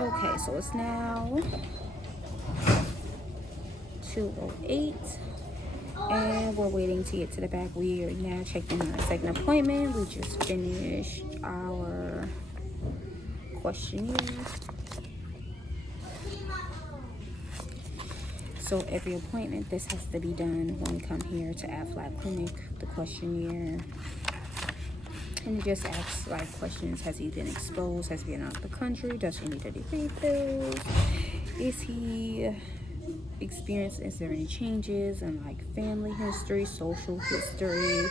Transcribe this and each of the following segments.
Okay, so it's now 2:08, and we're waiting to get to the back. We are now checking our second appointment. We just finished our questionnaire. So every appointment, this has to be done when we come here to Aflac Clinic, the questionnaire. And it just asks like questions. Has he been exposed? Has he been out of the country? Does he need any refills? Is he experienced? Is there any changes in like family history, social history?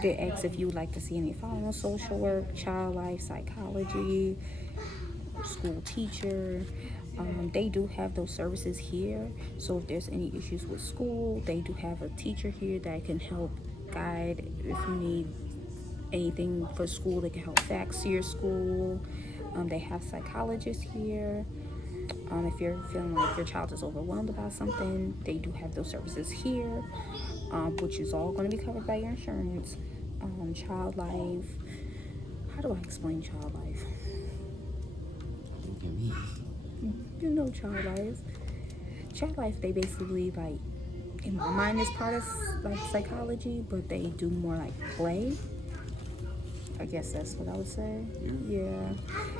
They ask if you would like to see any follow social work, child life, psychology, school teacher. They do have those services here. So if there's any issues with school, they do have a teacher here that can help guide if you need anything for school. They can help fax to your school. They have psychologists here. If you're feeling like your child is overwhelmed about something, they do have those services here, which is all going to be covered by your insurance. Child life. How do I explain child life? You know child life. Child life, they basically like, in my mind, is part of like psychology, but they do more like play. I guess that's what I would say. Yeah.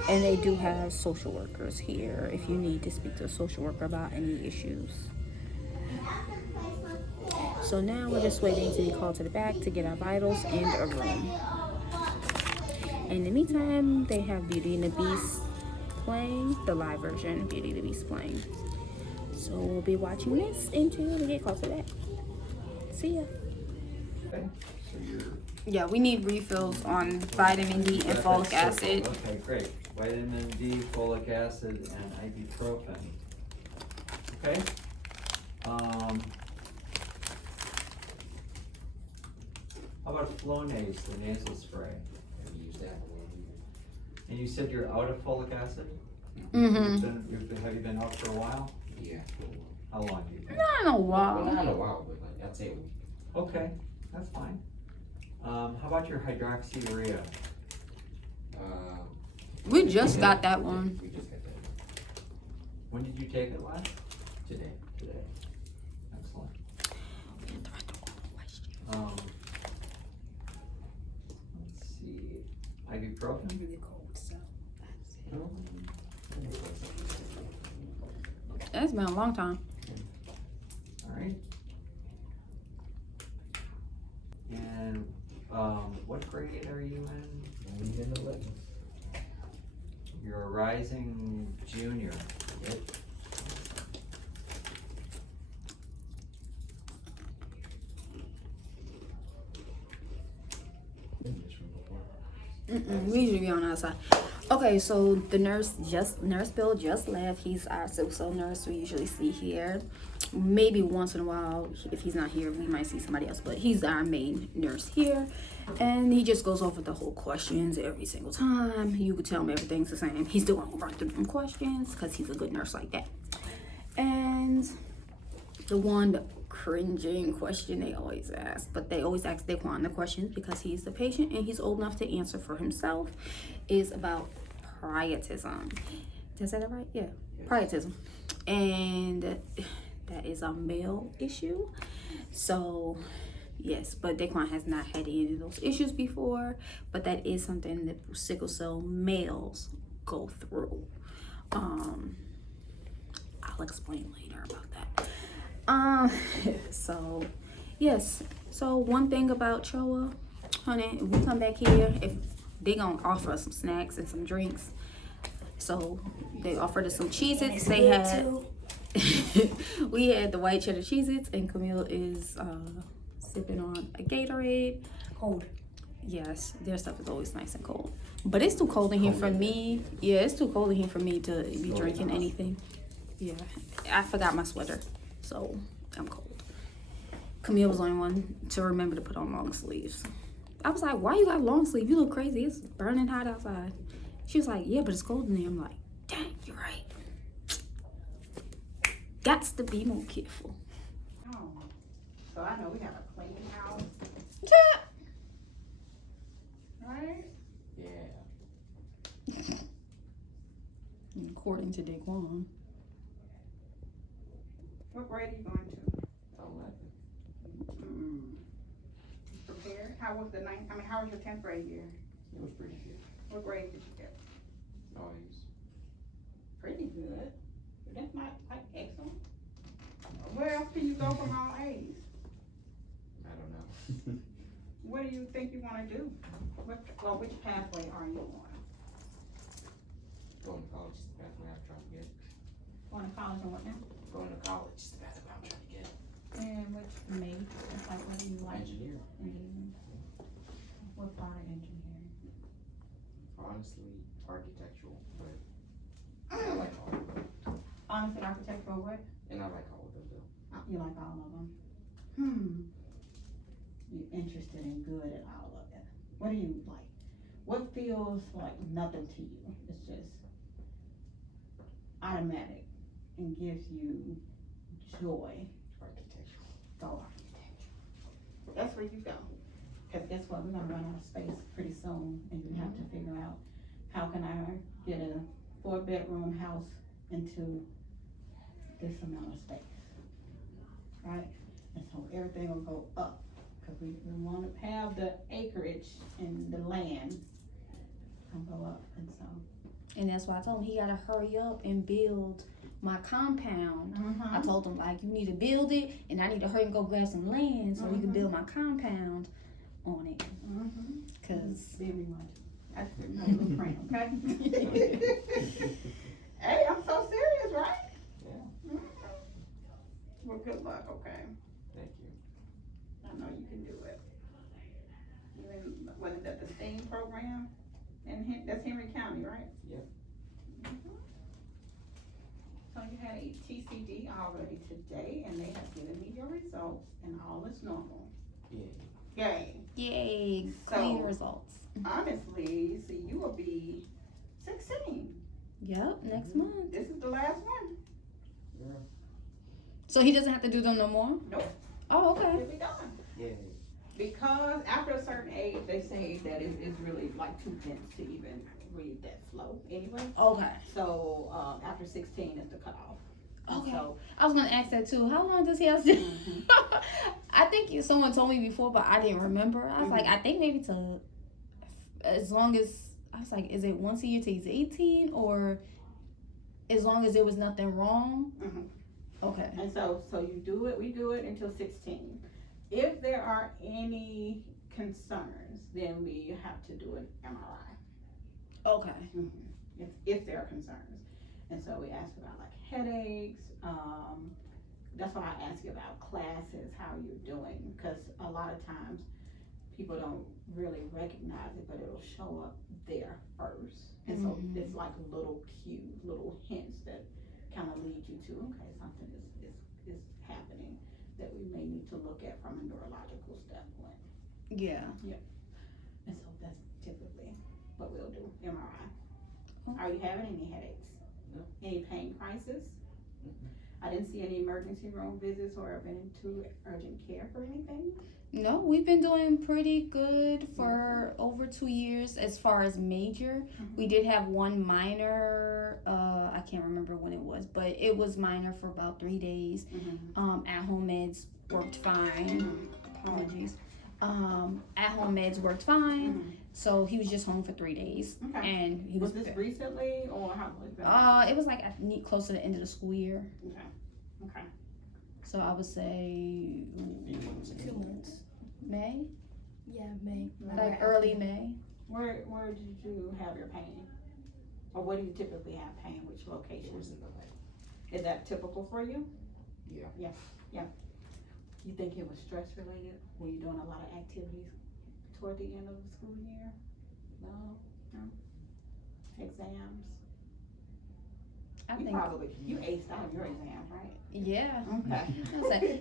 And they do have social workers here if you need to speak to a social worker about any issues. So now we're just waiting to be called to the back to get our vitals and a room. In the meantime, they have Beauty and the Beast playing, the live version of Beauty and the Beast playing. So we'll be watching this until we get called to the back. See ya. Okay, so you're... Yeah, we need refills on vitamin D and folic acid. Okay, great. Vitamin D, folic acid, and ibuprofen. Okay. How about Flonase, the nasal spray? Have you used that? And you said you're out of folic acid? Mm-hmm. Have you been out for a while? Yeah. How long have you been? Not in a while. Well, not in a while, but like, I'd say a week. Okay, that's fine. How about your hydroxyurea? We just got that one. We just got that When did you take it last? today. Today. Excellent. Let's see. Ibuprofen? Really cold, so No? it's been a long time. All right. And what grade are you in? We in the lit. You're a rising junior. Yep. We usually be on the outside. Okay, so the nurse Bill just left. He's our sickle cell nurse we usually see here. Maybe once in a while, if he's not here, we might see somebody else, but he's our main nurse here. And he just goes over the whole questions every single time. You could tell him everything's the same. He's still gonna run through them questions because he's a good nurse like that. And the one cringing question they always ask, but they always ask Daquan the questions because he's the patient and he's old enough to answer for himself, is about pietism. Did I say that right? Yeah, pietism. And that is a male issue. So yes, but Daquan has not had any of those issues before, but that is something that sickle cell males go through. I'll explain later about that. So yes, so one thing about Choa, honey, if we come back here, if they gonna offer us some snacks and some drinks. So they offered us some Cheez-Its. They had we had the white cheddar Cheez-Its, and Camille is sipping on a Gatorade. Cold. Yes, their stuff is always nice and cold. But it's too cold in here for me. Yeah, it's too cold in here for me to be drinking anything. Yeah, I forgot my sweater, so I'm cold. Camille was the only one to remember to put on long sleeves. I was like, why you got long sleeves? You look crazy. It's burning hot outside. She was like, yeah, but it's cold in there. I'm like, dang, you're right. Gots to be more careful. Oh, so I know we have a clean house, Yeah. right? Yeah. according to Daquan. What grade are you going to? 11. Prepared? How was the how was your 10th grade year? It was pretty good. What grade did you get? Always. Pretty good. But that's not like excellent. Where else can you go from all A's? I don't know. What do you think you want to do? Which pathway are you on? Going to college is the pathway I'm trying to get. Going to college and what now? Going to college is the pathway I'm trying to get. And which major? It's like what do you like? Engineer. Engineering. What part of engineering? Honestly, architectural, but I like all of them. Honestly, architectural what? And I like all of them though. You like all of them? You're interested and good at all of it. What do you like? What feels like nothing to you? It's just automatic and gives you joy. Architectural. Go architecture. That's where you go. Cause guess what? We're gonna run out of space pretty soon, and you have to figure out how can I get a 4-bedroom house into this amount of space, right? And so everything will go up, cause we want to have the acreage and the land and go up, and so. And that's why I told him he gotta hurry up and build my compound. I told him like you need to build it, and I need to hurry and go grab some land so we can build my compound on it. Cause Baby one. That's my little friend, okay? Hey, I'm so serious, right? Yeah. Mhm. Well, good luck, okay? Thank you. I know you can do it. You in, what is that, the STEAM program? And that's Henry County, right? Yep. Mhm. So you had a TCD already today, and they have given me your results, and all is normal. Yeah. Yay. yay, So- clean results. Honestly, see, you will be 16. Yep, next month. This is the last one. Yeah. So he doesn't have to do them no more? Nope. Oh, okay. You'll be done. Yeah. Because after a certain age, they say that it's really like too dense to even read that flow anyway. Okay. So, after 16 is the cutoff. Okay. So, I was gonna ask that too. How long does he have to? I think someone told me before, but I didn't remember. I was like, I think maybe to as long as I was like, is it once a year till he's 18, or as long as there was nothing wrong? Okay. and so you do it, we do it until 16. If there are any concerns, then we have to do an MRI. Okay. If there are concerns. And so we ask about like headaches, that's why I ask you about classes, how you're doing, because a lot of times people don't really recognize it, but it'll show up there first. And so it's like little cues, little hints that kind of lead you to, okay, something is happening that we may need to look at from a neurological standpoint. Yeah. And so that's typically what we'll do, MRI. Okay. Are you having any headaches? No. Any pain crisis? I didn't see any emergency room visits or been into urgent care for anything. No, we've been doing pretty good for over 2 years as far as major. We did have one minor, I can't remember when it was, but it was minor for about 3 days. At home meds worked fine. Apologies. At home meds worked fine. So he was just home for 3 days. Okay. And he Was this recently or how was it? it was like close to the end of the school year. Okay. So I would say 2 months. May? Yeah, May. Like early May. Where did you have your pain? Or where do you typically have pain? Which It location? was in the leg. Is that typical for you? Yeah. You think it was stress related? Were you doing a lot of activities toward the end of the school year? No? Exams? I think. You aced out your exams, right? Yeah. Okay.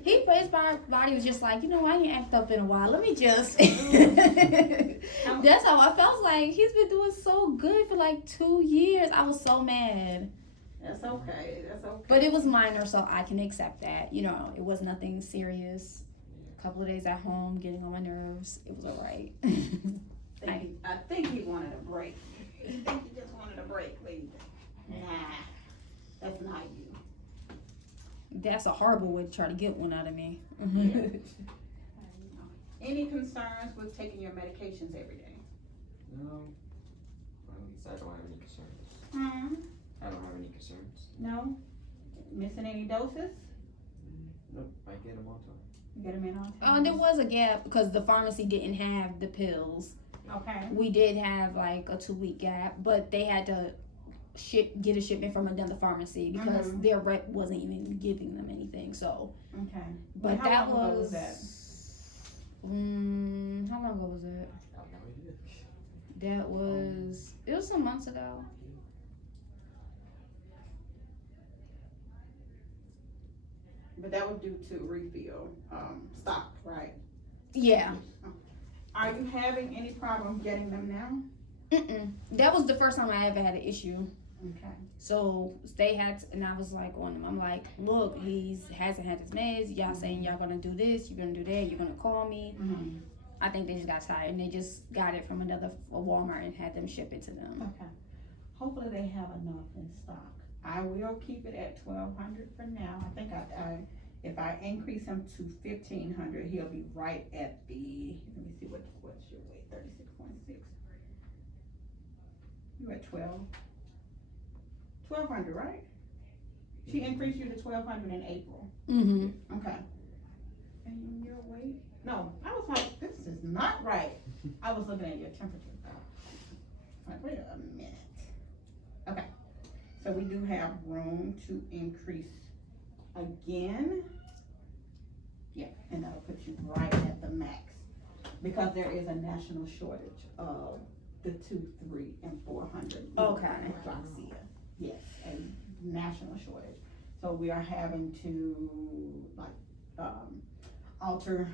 His body was just like, I ain't act up in a while. Let me just. That's how I felt. Like he's been doing so good for like 2 years. I was so mad. That's okay. But it was minor, so I can accept that. It was nothing serious. A couple of days at home, getting on my nerves. It was alright. I think he wanted a break. You think he just wanted a break, lady? Nah. that's a horrible way to try to get one out of me. Any concerns with taking your medications every day? No, at least I don't have any concerns. I don't have any concerns. No? Missing any doses? Nope, I get them on time. You get them in on time? There was a gap because the pharmacy didn't have the pills. Okay. We did have like a 2-week gap, but they had to get a shipment from another pharmacy because their rep wasn't even giving them anything. So, Okay. but How that long ago was that? How long ago was that? I have no idea. That was it was some months ago. But that was due to refill stock, right? Yeah. Are you having any problem getting them now? That was the first time I ever had an issue. Okay. So they had, and I was like on him. I'm like, look, hasn't had his meds. Y'all saying y'all gonna do this, you're gonna do that, you're gonna call me. I think they just got tired and they just got it from a Walmart and had them ship it to them. Okay. Hopefully they have enough in stock. I will keep it at 1,200 for now. I think if I increase him to 1,500, he'll be right at the. Let me see what's your weight. 36.6. You at 12. 1,200, right? She increased you to 1,200 in April. Okay. And your weight? No, I was like, this is not right. I was looking at your temperature. Like, wait a minute. Okay. So we do have room to increase again. Yeah, and that'll put you right at the max. Because there is a national shortage of the 2, 3, and 400 Okay. hydroxia. Yes, a national shortage. So we are having to alter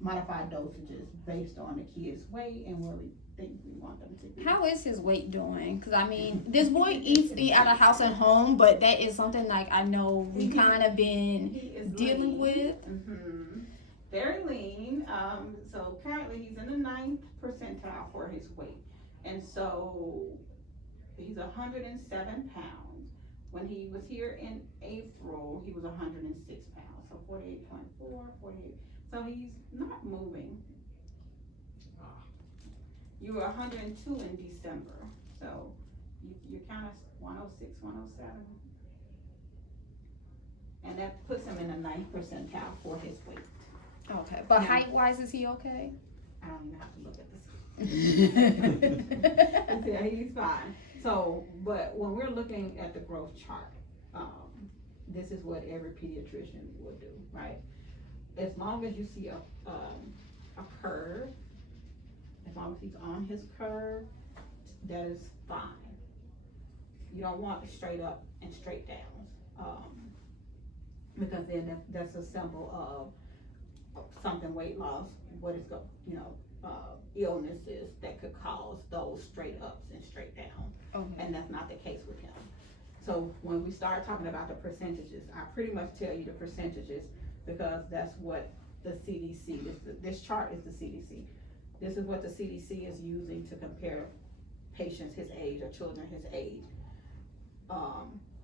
modified dosages based on the kid's weight and where we think we want them to be. How is his weight doing? Because I mean, this boy eats out of house and home, but that is something like I know we kind of been dealing with. Very lean. So currently he's in the 9th percentile for his weight. And so he's 107 pounds. When he was here in April, he was 106 pounds. So 48.4, 48. So he's not moving. You were 102 in December. So you're kind of 106, 107. And that puts him in the 9th percentile for his weight. Okay, but Now, height-wise, is he okay? I don't even have to look at this. Yeah, he's fine. So, but when we're looking at the growth chart, this is what every pediatrician will do, right? As long as you see a curve, as long as he's on his curve, that is fine. You don't want straight up and straight down, because then that's a symbol of something weight loss, what is illnesses that could cause those straight ups and straight downs. Okay. And that's not the case with him. So when we start talking about the percentages, I pretty much tell you the percentages because that's what the CDC, this chart is the CDC. This is what the CDC is using to compare patients his age or children his age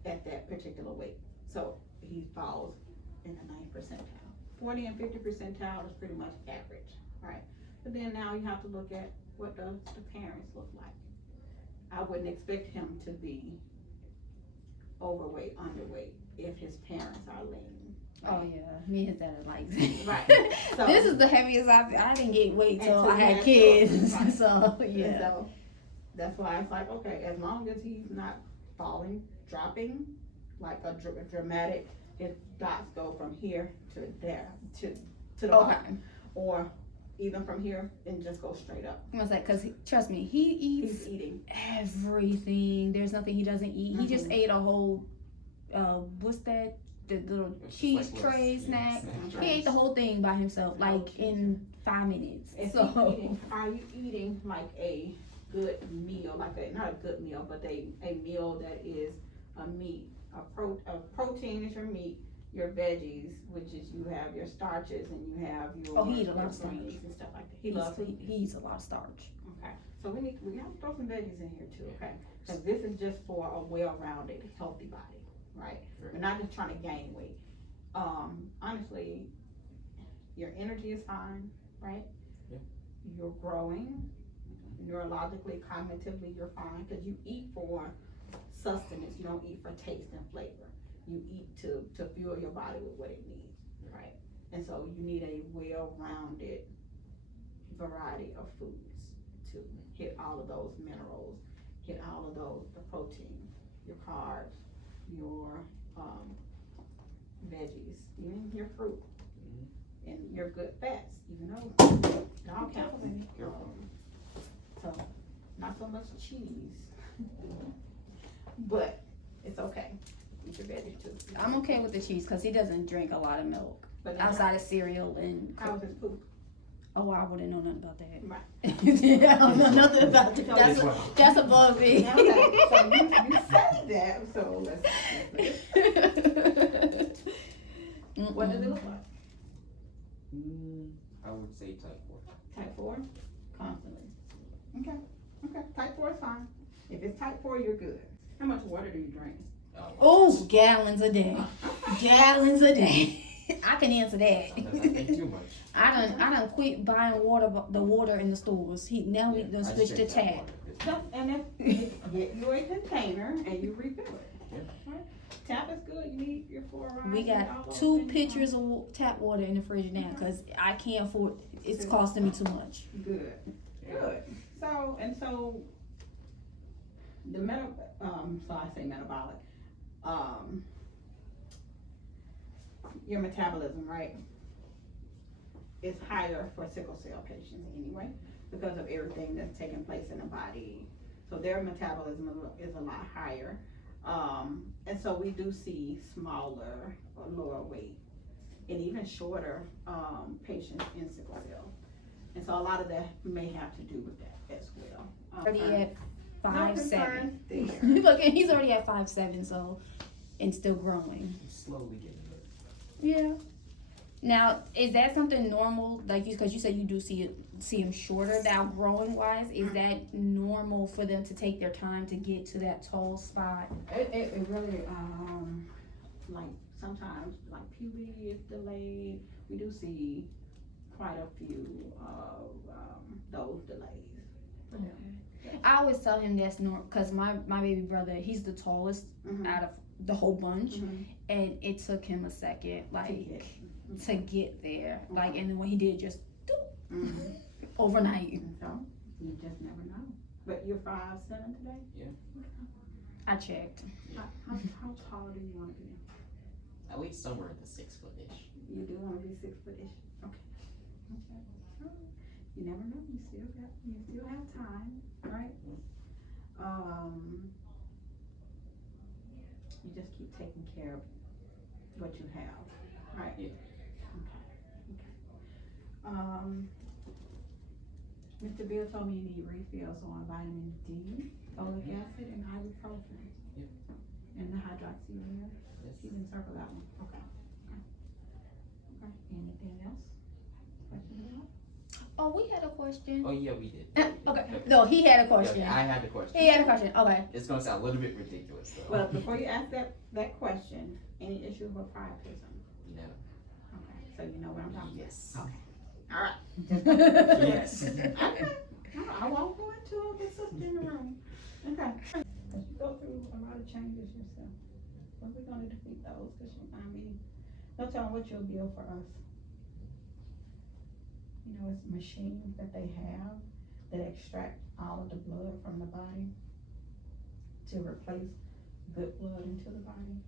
at that particular weight. So he falls in the 9th percentile. 40 and 50 percentile is pretty much average, right? But then now you have to look at what the parents look like. I wouldn't expect him to be overweight, underweight if his parents are lean. Right? Oh yeah, me and his dad are like Right. So, this is the heaviest I didn't get weight till Until I you had had kids. children, right. So and yeah. so that's why it's like, okay, as long as he's not falling, dropping, like a dramatic, his dots go from here to there, to the bottom, or even from here and just go straight up. I was like, cause trust me, he eats He's eating everything. There's nothing he doesn't eat. He just ate a whole, what's that? The little It's cheese just like tray little snack. snack He ate the whole thing by himself, Oh, like in 5 minutes. If So he's eating, are you eating like a good meal, like not a good meal, but a meal that is a meat, a protein is your meat, your veggies, which is you have your starches and you have your he eat a lot of starch. greens and stuff like that. He loves to eat. he eats a lot of starch. Okay, so we have to throw some veggies in here too, okay? Because this is just for a well-rounded, healthy body, right? Right. We're not just trying to gain weight. honestly, your energy is fine, right? Yeah. You're growing, neurologically, cognitively, you're fine, because you eat for sustenance. You don't eat for taste and flavor. You eat to fuel your body with what it needs, right? And so you need a well-rounded variety of foods to hit all of those minerals, hit all of those, the protein, your carbs, your veggies, even your fruit, and your good fats, even though it all counts. So not so much cheese, but it's okay. Eat your veggies too. I'm okay with the cheese because he doesn't drink a lot of milk But outside of cereal and. how is his poop? Oh, I wouldn't know nothing about that. Right. Yeah, I don't know nothing about that. As well. That's above me. Okay, so you said that, so let's what does it look like? I would say type 4. Type 4? Constantly. Okay, type 4 is fine. If it's type 4, you're good. How much water do you drink? Oh, gallons a day. Gallons a day. I can answer that. Sometimes I think too much. I done quit buying the water in the stores. Now we done I switched to just drink tap. water. And if get you a container and you refill it. Yeah. Right? Tap is good. You need your fluoride. We got 2 pitchers of tap water in the fridge now because I can't afford. It's costing me too much. Good. Good. So the so I say metabolic. Your metabolism, right, is higher for sickle cell patients anyway because of everything that's taking place in the body. So their metabolism is a lot higher. And so we do see smaller or lower weight and even shorter patients in sickle cell. And so a lot of that may have to do with that as well. Already at No 5'7". concerns there. Look, and he's already at 5'7", so and still growing. I'm slowly getting there. Yeah. Now, is that something normal? Like, because you said you do see them shorter. Now, growing wise, is that normal for them to take their time to get to that tall spot? It really, like sometimes, like puberty is delayed. We do see quite a few of those delays for them. I always tell him that's normal because my baby brother, he's the tallest out of the whole bunch, and it took him a second, like to get there, like, and then when he did, just overnight. So you just never know. But you're 5'7" today. Yeah. I checked. How tall do you want to be? At least somewhere in the 6-foot-ish. You do want to be 6'ish. Okay. You never know. You still have time, right? You just keep taking care of what you have, right? Yeah. Okay. Mr. Bill told me you need refills on vitamin D, folic acid, and ibuprofen. Yeah. And the hydroxyurea. Yes. You can circle that one. Okay. Anything else? Questions about? Oh, we had a question. Oh yeah, we did. Okay. No, he had a question. Okay, I had a question. He had a question. Okay. It's gonna sound a little bit ridiculous though. Well, before you ask that question, any issues with priapism? No. Okay, so you know what I'm talking Yes. about. Okay. All right. Yes. Okay. I won't go into it with sister in the room. Okay. You go through a lot of changes yourself. But we're gonna defeat those because don't tell them what you'll build for us. You know, it's machines that they have that extract all of the blood from the body to replace good blood into the body.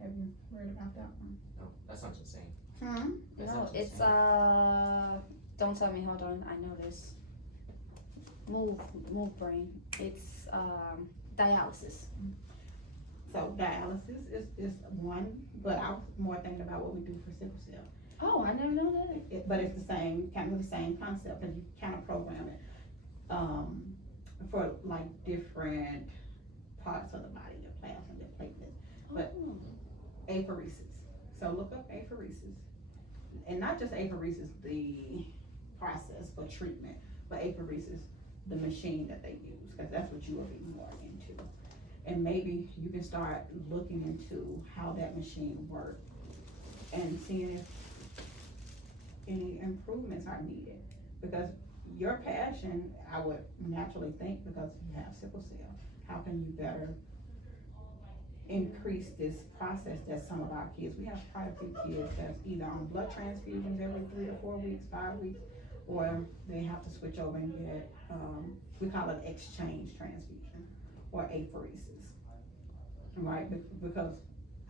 Have you read about that one? No, that sounds insane. That No, sounds it's insane. don't tell me, hold on, I know this. Move brain. It's dialysis. So dialysis is one, but I was more thinking about what we do for sickle cell. Oh, I never know that. But it's the same, kind of the same concept, and you kind of program it for like different parts of the body, your plasma, your platelets. But apheresis. So look up apheresis, and not just apheresis, the process for treatment, but apheresis, the machine that they use, because that's what you will be more into. And maybe you can start looking into how that machine works and seeing if any improvements are needed. Because your passion, I would naturally think, because you have sickle cell, how can you better increase this process that some of our kids, we have quite a few kids that's either on blood transfusions every 3 to 4 weeks, 5 weeks, or they have to switch over and get, we call it exchange transfusion, or apheresis, right? Because,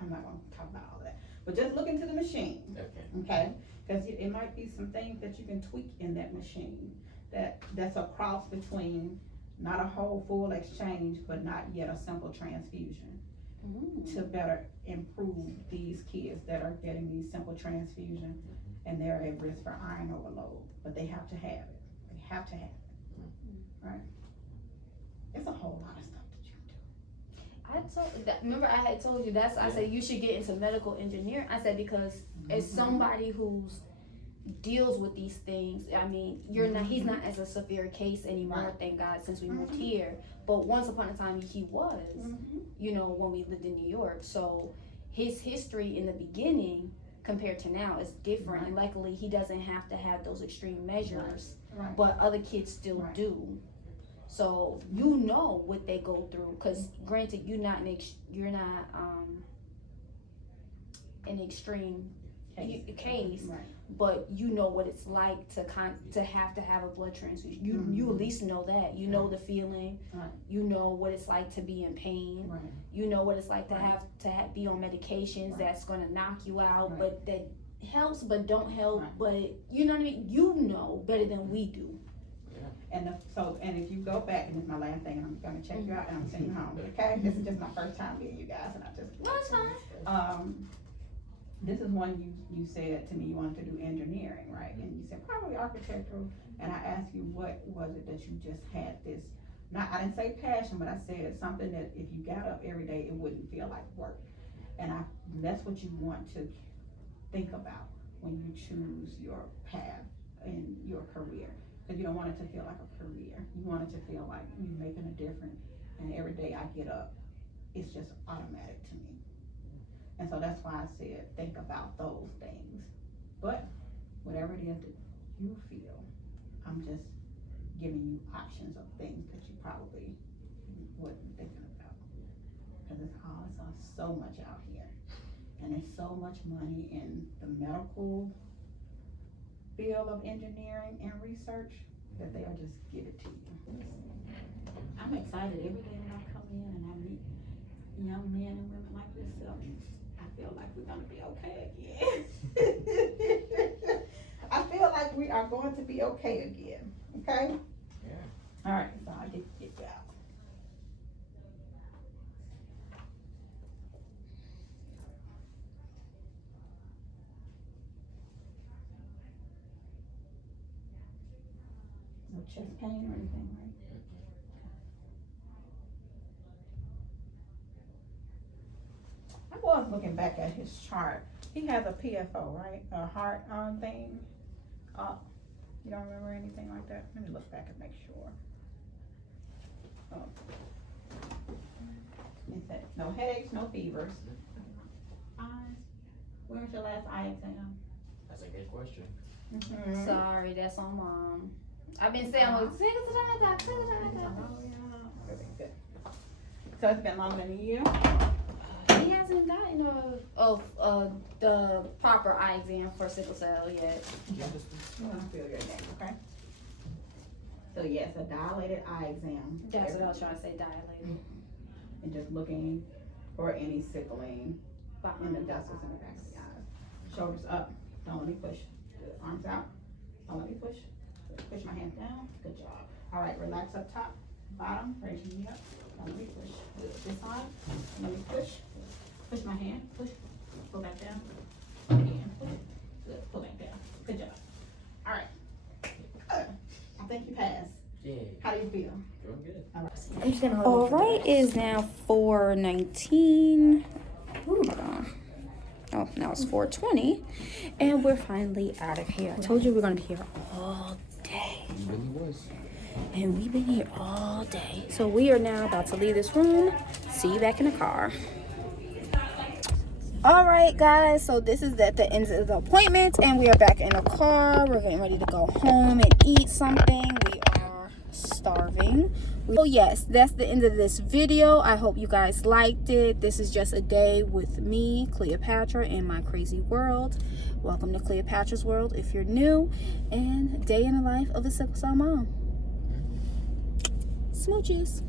I'm not gonna talk about all that, but just look into the machine, okay? Cause it might be some things that you can tweak in that machine, that's a cross between not a whole full exchange, but not yet a simple transfusion, to better improve these kids that are getting these simple transfusions, and they're at risk for iron overload, but they have to have it. They have to have it, right? It's a whole lot of stuff that you can do. Remember I had told you I said you should get into medical engineering. I said because as somebody who's deals with these things, I mean, he's not as a severe case anymore, thank God, since we moved here. But once upon a time he was, you know, when we lived in New York. So his history in the beginning compared to now is different, and luckily he doesn't have to have those extreme measures, but other kids still do. So you know what they go through, because granted you're not an extreme case, but you know what it's like to have a blood transfusion. You at least know that. You know the feeling. You know what it's like to be in pain. You know what it's like to have be on medications that's gonna knock you out, but that helps but don't help. But you know what I mean? You know better than we do. And if you go back, and this is my last thing, and I'm gonna check you out and I'm sending you home, okay? This is just my first time meeting you guys, and I just. No, it's fine. This is one you said to me you wanted to do engineering, right? And you said probably architectural, and I asked you what was it that you just had this, I didn't say passion, but I said something that if you got up every day, it wouldn't feel like work. And that's what you want to think about when you choose your path in your career. Because you don't want it to feel like a career. You want it to feel like you're making a difference, and every day I get up, it's just automatic to me. And so that's why I said, think about those things. But whatever it is that you feel, I'm just giving you options of things that you probably wasn't thinking about. Because it's so much out here. And there's so much money in the medical field of engineering and research that they'll just give it to you. I'm excited every day when I come in and I meet young men and women like yourself. I feel like we're gonna be okay again. I feel like we are going to be okay again, okay? Yeah. All right, so I get you out. No chest pain or anything, right? I was looking back at his chart. He has a PFO, right? A heart thing. You don't remember anything like that? Let me look back and make sure. It said no headaches, no fevers. Eyes. When's your last eye exam? That's a good question. Mm-hmm. Sorry, that's on Mom. I've been saying, Oh, yeah. Very good. So it's been longer than a year? he hasn't gotten the proper eye exam for sickle cell yet. You wanna feel your neck, okay? So yes, a dilated eye exam. That's what I was trying to say, dilated. And just looking for any sickling in the vessels in the back of the eyes. Shoulders up, don't let me push. Good. Arms out, don't let me push. Good. Push my hands down, good job. All right, relax up top, bottom, raise your knee up, don't let me push. Good. This side, let me push. Push my hand, push, pull back down. Again, push, good, pull back down. Good job. All right, good. I think you passed. Yeah. How do you feel? Doing good. All right. I'm just gonna All right, it is now 4:19. Hold on. Oh, now it's 4:20, and we're finally out of here. I told you we're gonna be here all day, It really was. and we've been here all day. So we are now about to leave this room. See you back in the car. All right, guys, so this is at the end of the appointment, and we are back in the car. We're getting ready to go home and eat something. We are starving. So yes, that's the end of this video. I hope you guys liked it. This is just a day with me, Cleopatra, in my crazy world. Welcome to Cleopatra's World if you're new, and day in the life of a sickle cell mom. Smoochies.